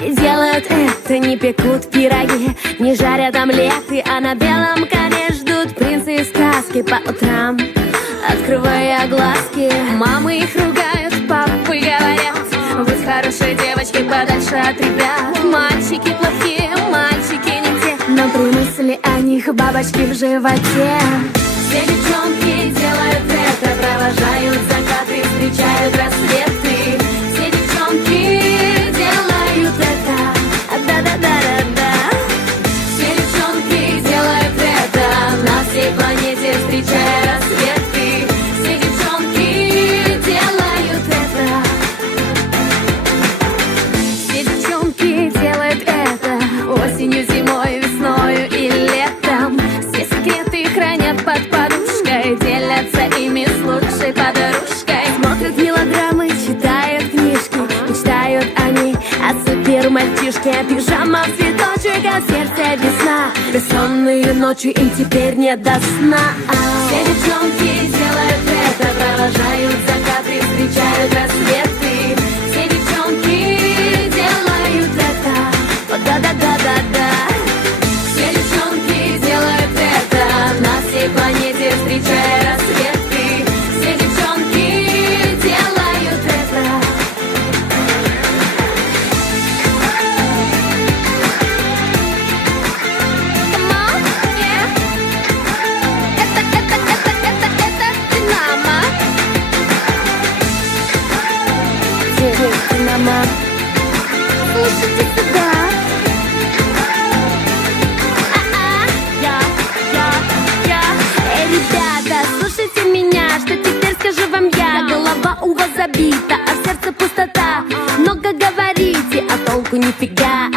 делают это, не пекут пироги, не жарят омлеты, а на белом коне ждут принца из сказки по утрам, открывая глазки. Мамы их ругают, папы говорят: будь хорошей девочкой подальше от ребят. Мальчики плохие, мальчики не те, но при мысли о них бабочки в животе. Все девчонки делают это, провожают закаты, встречают рассветы. Все девчонки делают это, да-да-да-да-да. Все девчонки делают это, на всей планете встречая рассветы. Все девчонки делают это. Все девчонки делают это осенью, зимой, весною и летом. Все секреты хранят под подушкой, делятся ими с лучшей подружкой. Смотрят мелодрамы, читают книжки, мечтают они о супер-мальчишке. Пижама в цветочек, а в сердце весна. Бессонные ночи, им теперь не до сна. Все девчонки делают это, провожают закаты, встречают рассветы. Все девчонки делают это, о, да-да-да-да-да. Все девчонки делают это, на всей планете встречая рассветы. Все девчонки делают это. Come on, yeah. Это Динамо. Динамо. Слушайте сюда. Ребята, слушайте меня, что теперь скажу вам я. Голова у вас забита, а в сердце пустота. Много говорите, а толку нифига.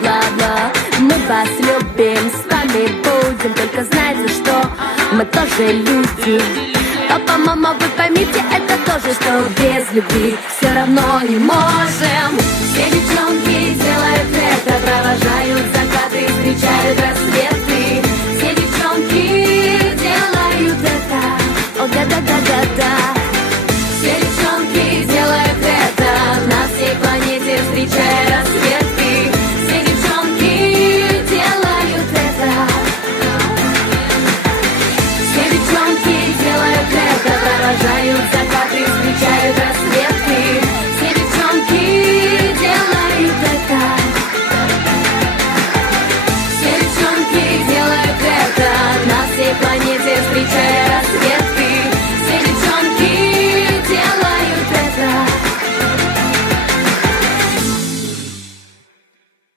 Бла-бла. Мы вас любим, с вами будем. Только знайте, что мы тоже люди. Папа, мама, вы поймите, это тоже, что без любви все равно не можем. Все девчонки делают это, провожают закаты, встречают рассветы. Все девчонки делают это, о, да-да-да-да-да.